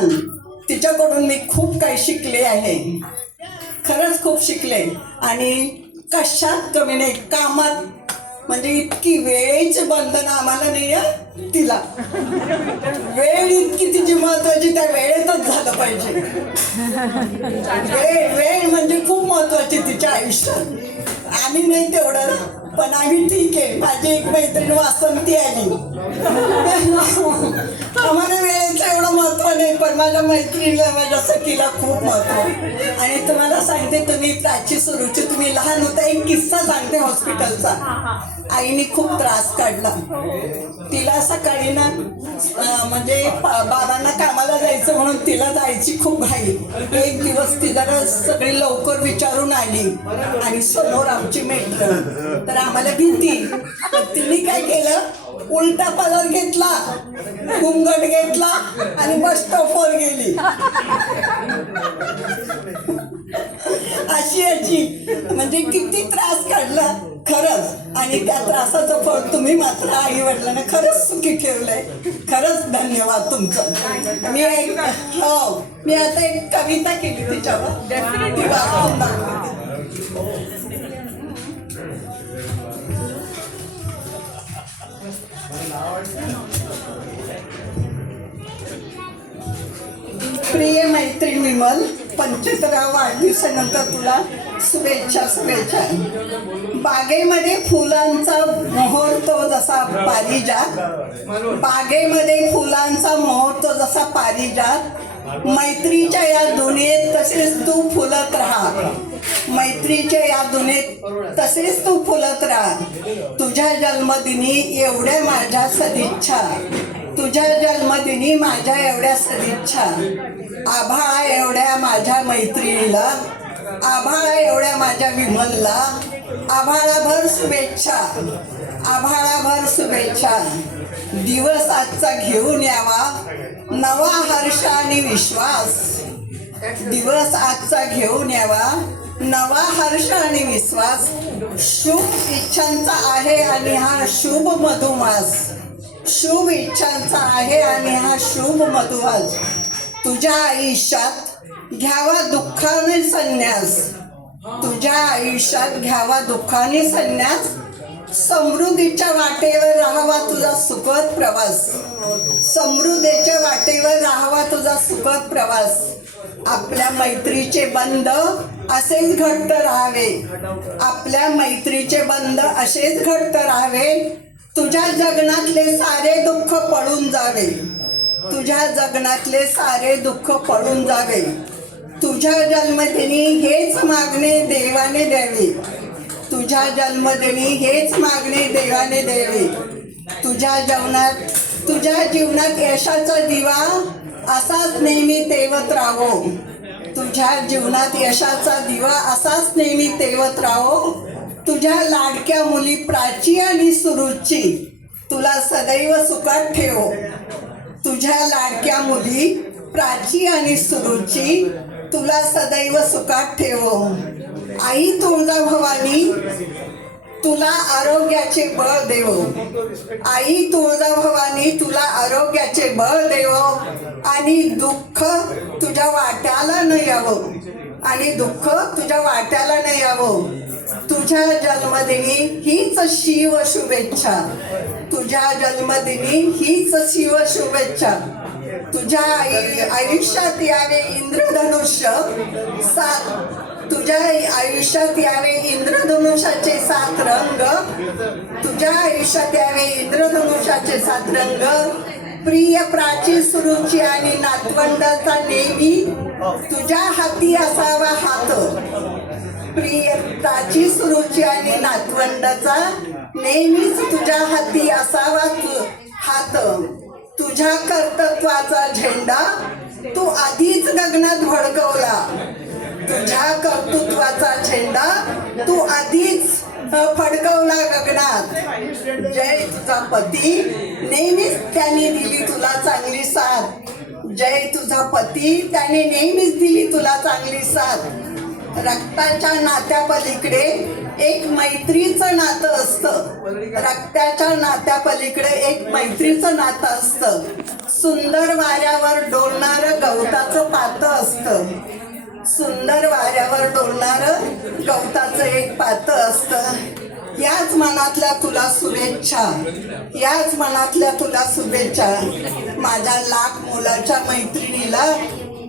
छान. तिच्याकडून मी खूप काही शिकले आहे, खरंच खूप शिकले. आणि कशात कमी नाही, कामात म्हणजे इतकी वेळेचे बंधन आम्हाला नाही आहे तिला. वेळ इतकी तिची महत्वाची, त्या वेळेतच झालं पाहिजे. वेळ म्हणजे खूप महत्वाची तिच्या आयुष्यात. आम्ही नाही तेवढं, पण आम्ही ठीक आहे. माझी एक मैत्रीण वासंती आली, आम्हाला वेळेचं एवढं महत्व नाही, पण माझ्या मैत्रिणीला, माझ्या सखीला खूप महत्व. आणि तुम्हाला सांगते, तुम्ही प्राची सुरूची, तुम्ही लहान होता, एक किस्सा सांगते हॉस्पिटलचा. आईने खूप त्रास काढला तिला. सकाळी ना म्हणजे बाबांना कामाला जायचं म्हणून तिला जायची खूप घाई. एक दिवस ती जरा सगळी लवकर विचारून आली आणि समोर आमची मेट्रो. तर आम्हाला भीती, तिने काय केलं, उलटा पदर घेतला, घुंगट घेतला आणि बस स्टॉपवर गेली. अशी म्हणजे किती त्रास काढला खरंच. आणि त्या त्रासाचं फळ तुम्ही मात्र आई वडिलांना खरंच सुखी ठेवलंय. खरंच धन्यवाद तुमचं. मी आता एक कविता केली तिच्यावर, ती वाचून दाखवते. प्रिय मैत्रीण विमल, 75व्या वाढदिवसानंतर तुला शुभेच्छा. शुभेच्छा. बागेमध्ये फुलांचा मुहूर्त जसा पारिजात, बागेमध्ये फुलांचा मुहूर्त जसा पारिजात, मैत्रीच्या या दुनियेत तसेच तू फुलत राहा. मैत्रीच्या या दुनियेत तसेच तू फुलत राहा. तुझ्या जन्मदिनी एवढ्या माझ्या सदिच्छा, तुझ्या जन्मदिनी माझ्या एवढ्या सदिच्छा. आभाळा एवढ्या माझ्या मैत्रिणीला, आभाळा एवढ्या माझ्या विमलला, आभाळाभर शुभेच्छा, आभाळाभर शुभेच्छा. दिवस आजचा घेऊन यावा नवा हर्ष आणि विश्वास, दिवस आजचा घेऊन यावा नवा हर्ष आणि विश्वास. शुभ इच्छांचा आहे आणि हा शुभ मधुमास, शुभ इच्छांचा आहे आणि हा शुभ मधुमास. तुझ्या आयुष्यात घ्यावा दुःखाने संन्यास, तुझ्या आयुष्यात घ्यावा दुःखाने संन्यास. समृद्धीच्या वाटेवर राहावा तुझा सुखद प्रवास, समृद्धीच्या वाटेवर राहावा तुझा सुखद प्रवास. आपल्या मैत्रीचे बंध असेच घट्ट राहावे, आपल्या मैत्रीचे बंध असेच घट्ट राहावे. तुझ्या जगनातले सारे दुःख पळून जावे, तुझ्या जगनातले सारे दुःख पळून जावे. तुझ्या जन्मदिनी हेच मागणे देवाने द्यावे, तुझ्या जन्मदिनी हेच मागणे देवाने द्यावे. तुझ्या जीवनात यशाचा दिवा असाच नेहमी तेवत राहो, तुझ्या जीवनात यशाचा दिवा असाच नेहमी तेवत राहो. तुझ्या लाडक्या मुली प्राची आणि सुरुची तुला सदैव सुखात ठेवो, तुझ्या लाडक्या मुली प्राची आणि सुरुची तुला सदैव सुखात ठेवो. आई तुळजाभवानी तुला आरोग्याचे बळ देवो, आई तुळजाभवानी तुला आरोग्याचे बळ देवो. आणि दुःख तुझ्या वाट्याला न यावं, आणि दुःख तुझ्या वाट्याला न यावं. तुझ्या जन्मदिनी हीच शिव शुभेच्छा, तुझ्या जन्मदिनी हीच शिव शुभेच्छा. तुझ्या आयुष्यात यावे इंद्रधनुष्य सात, तुझ्या आयुष्यात यावे इंद्रधनुष्याचे 7 रंग, तुझ्या आयुष्यात यावे इंद्रधनुष्याचे 7 रंग. प्रिय प्राची सुरुची आणि नातवंडाचा नेहमी तुझ्या हाती असावा हात, प्रिय प्राची सुरुची आणि नातवंडाचा नेहमीच तुझ्या हाती असावा हात. तुझ्या कर्तृत्वाचा झेंडा तू आधीच गगनात भडकवला, तुझ्या कर्तृत्वाचा झेंडा तू आधीच फडकवला गगनात. जय तुझा पती, नेहमीच त्याने दिली तुला चांगली साथ, जय तुझा पती, त्याने नेहमीच दिली तुला चांगली साथ. रक्ताच्या नात्यापलीकडे एक मैत्रीचं नातं असतं, रक्ताच्या नात्या पलीकडे एक मैत्रीचं नातं असतं. सुंदर वाऱ्यावर डोलणारं गवताचं पातं असतं, सुंदर वाऱ्यावर डोलणारं गवताचं एक पातं असतं. याच मनातल्या तुला शुभेच्छा, याच मनातल्या तुला शुभेच्छा. माझ्या लाख मोलाच्या मैत्रिणीला,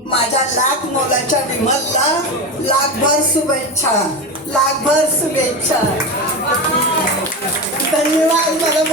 माझ्या लाख मोलाच्या विमलला लाखभर शुभेच्छा, लाखभर शुभेच्छा. धन्यवाद. मला